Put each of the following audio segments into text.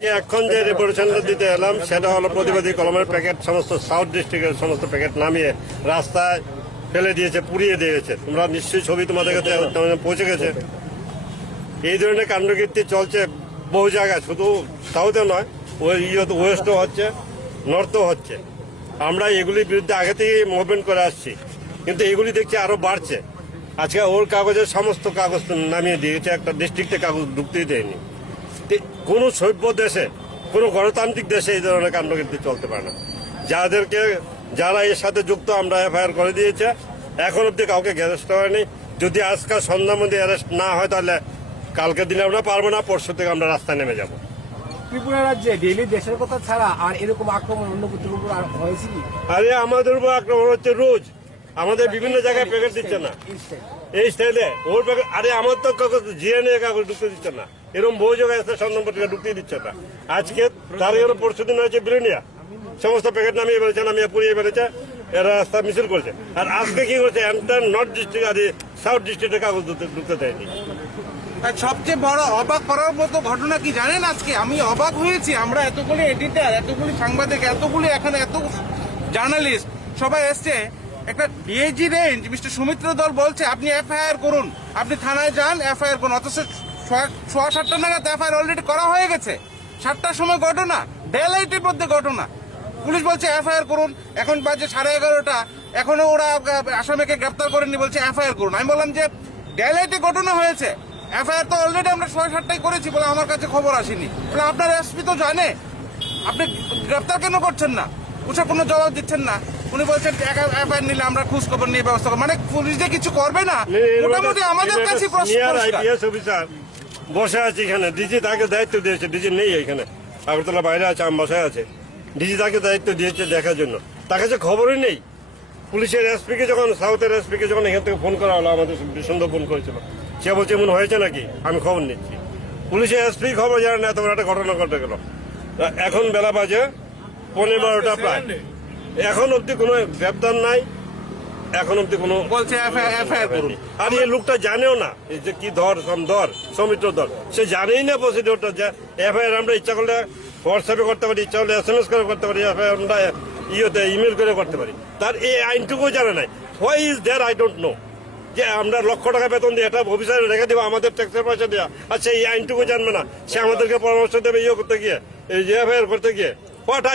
এখন যে রিপোর্টেশনটা দিতে এলাম সেটা হলো প্রতিবাদী কলমের প্যাকেট সমস্ত সাউথ ডিস্ট্রিক্টের সমস্ত প্যাকেট নামিয়ে রাস্তায় ফেলে দিয়েছে, পুড়িয়ে দিয়েছে। তোমরা নিশ্চয়ই ছবি তোমাদের কাছে পৌঁছে গেছে। এই ধরনের কাণ্ডকীর্তি চলছে বহু জায়গায়, শুধু সাউথে নয়, ওয়েস্টও হচ্ছে, নর্থও হচ্ছে। আমরা এগুলির বিরুদ্ধে আগে থেকেই মুভমেন্ট করে আসছি, কিন্তু এগুলি দেখছি আরো বাড়ছে। আজকে ওর কাগজের সমস্ত কাগজ নামিয়ে দিয়েছে, একটা ডিস্ট্রিক্টে কাগজ ঢুকতেই দেয়নি। কোনো সভ্য দেশে, কোনো গণতান্ত্রিক দেশে এই ধরনের কাণ্ডকীর্তি চলতে পারে না। যারা এর সাথে যুক্ত আমরা এফআইআর করে দিয়েছে, এখন অব্দি কাউকে অ্যারেস্ট হয়নি। যদি আজকাল সন্ধ্যার মধ্যে অ্যারেস্ট না হয় তাহলে কালকের দিনে আমরা পারবো না, পরশু থেকে আমরা রাস্তায় নেমে যাব। ত্রিপুরা রাজ্যে ডেইলি দেশের কথা ছাড়া আর এরকম আক্রমণ অন্য কোথাও উপর হয়েছে কি? আরে আমাদের উপর আক্রমণ হচ্ছে রোজ। আমাদের বিভিন্ন জায়গায় প্যাকেট দিচ্ছে না, এই স্টাইলে ওর প্যাকেট। আরে আমার তো কাগজ জিএনএ কাগজ ঢুকতে দিচ্ছে না, এরকম বহু জায়গায় আছে, 7 নম্বর থেকে ঢুকতে দিচ্ছে না। আজকে তার পরশু দিন হয়েছে বিলিনিয়া, সমস্ত প্যাকেট নামিয়ে ফেলেছে, নামিয়ে পুড়িয়ে ফেলেছে, এরা রাস্তা মিছিল করছে। আর আজকে কি করছে, এন্টার নর্থ ডিস্ট্রিক্ট আর সাউথ ডিস্ট্রিক্টের কাগজ ঢুকতে দেয়নি। সবচেয়ে বড় অবাক করার মতো ঘটনা কি জানেন? আজকে আমি অবাক হয়েছি। আমরা এতগুলি এডিটর, এতগুলি সাংবাদিক, এতগুলি এখানে এত জার্নালিস্ট সবাই এসছে। একটা ডিআইজি রেঞ্জ মিস্টার সুমিত্র দল বলছে আপনি এফআইআর করুন, আপনি থানায় যান, এফআইআর করুন। অথচ 7:30 নাগাদ এফআইআর অলরেডি করা হয়ে গেছে। 7টার সময় ঘটনা, ডেলাইটের মধ্যে ঘটনা। পুলিশ বলছে এফআইআর করুন, এখন বাজে 11:30, এখনো ওরা আসামিকে গ্রেপ্তার করেনি, বলছে এফআইআর করুন। আমি বললাম যে ডেলাইটে ঘটনা হয়েছে, এফআইআর তো অলরেডি আমরা 7:30 করেছি, বলে আমার কাছে খবর আসেনি। বলে আপনার এসপি তো জানে, আপনি গ্রেপ্তার কেন করছেন না? ওসব কোনো জবাব দিচ্ছেন না। উনি বলছেন এফআইআর নিলে আমরা খোঁজ খবর নিয়ে ব্যবস্থা করবো। মানে পুলিশ যে কিছু করবে না, মোটামুটি আমাদের কাছে আইপিএস অফিসার বসে আছে এখানে, ডিজি তাকে দায়িত্ব দিয়েছে। ডিজি নেই এখানে, আগরতলা বাইরে আছে, আম বাসায় আছে। ডিজি তাকে দায়িত্ব দিয়েছে দেখার জন্য, তার কাছে খবরই নেই। পুলিশের এসপিকে যখন, সাউথের এসপিকে যখন এখান থেকে ফোন করা হলো, আমাদের সুন্দর ফোন করেছিল, সে বলছে এমন হয়েছে নাকি, আমি খবর নিচ্ছি। পুলিশের এসপি খবর জানে না, তোমার একটা ঘটনা ঘটে গেল। এখন বেলা বাজে 12:30 প্রায়, এখন অব্দি কোনো গ্রেপ্তার নাই, এখন অব্দি কোনো বলছে এফআইআর করুন। আর এই লোকটা জানেও না যে কি সৌমিত্র ধর, সে জানেই না প্রসিডিওরটা। যে এফআইআর আমরা ইচ্ছা করলে হোয়াটসঅ্যাপে করতে পারি, ইচ্ছা করলে SMS করে করতে পারি, এফআইআর আমরা ইমেল করে করতে পারি। তার এই আইনটুকু জানে নাই। Why is there I don't know. যে আমরা লক্ষ টাকা বেতন দিয়ে একটা অফিসার রেখে দেবো, আমাদের ট্যাক্সের পয়সা দেওয়া, আচ্ছা এই আইনটুকু জানবে না, সে আমাদেরকে পরামর্শ দেবে করতে গিয়ে, এই যে এফআইআর করতে গিয়ে। What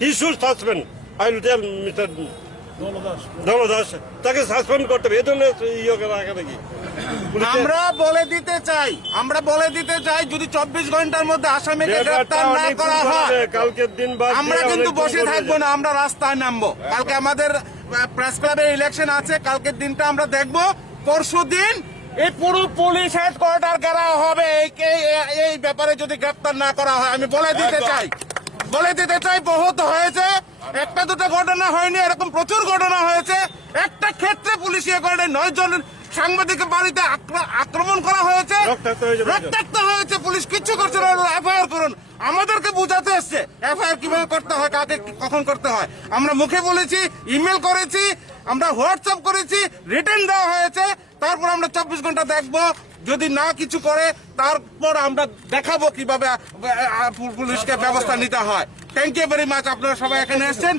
he should suspend. I will tell mister Daldas, তাকে সাসপেন্ড করতে হবে। এই ধরনের রাখা নাকি? আমরা বলে দিতে চাই যদি 24 ঘন্টার মধ্যে আসামিকে গ্রেফতার না করা হয়, কালকের দিন আমরা কিন্তু বসে থাকবো না, আমরা রাস্তায় নামবো। কালকে আমাদের প্রেস ক্লাবে ইলেকশন আছে, কালকের দিনটা আমরা দেখবো। পরশু দিন এই পুরো পুলিশ হেডকোয়ার্টার ঘেরাও হবে এই ব্যাপারে যদি গ্রেফতার না করা হয়। আমি বলে দিতে চাই বহুত হয়েছে, একটা দুটো ঘটনা হয়নি, এরকম প্রচুর ঘটনা হয়েছে। একটা ক্ষেত্রে পুলিশ 9 জন সাংবাদিকের বাড়িতে আক্রমণ করা হয়েছে, রক্তাক্ত হয়েছে, পুলিশ কিচ্ছু করছে না। এফআইআর করুন। আমাদেরকে বুঝাতে এসছে এফআইআর কিভাবে করতে হয়, কাকে কখন করতে হয়। আমরা মুখে বলেছি, ইমেল করেছি, আমরা হোয়াটসঅ্যাপ করেছি, রিটার্ন দেওয়া হয়েছে। তারপর আমরা 24 ঘন্টা দেখবো, যদি না কিছু করে তারপর আমরা দেখাবো কিভাবে পুলিশকে ব্যবস্থা নিতে হয়। থ্যাংক ইউ ভেরি মাচ, আপনারা সবাই এখানে এসছেন।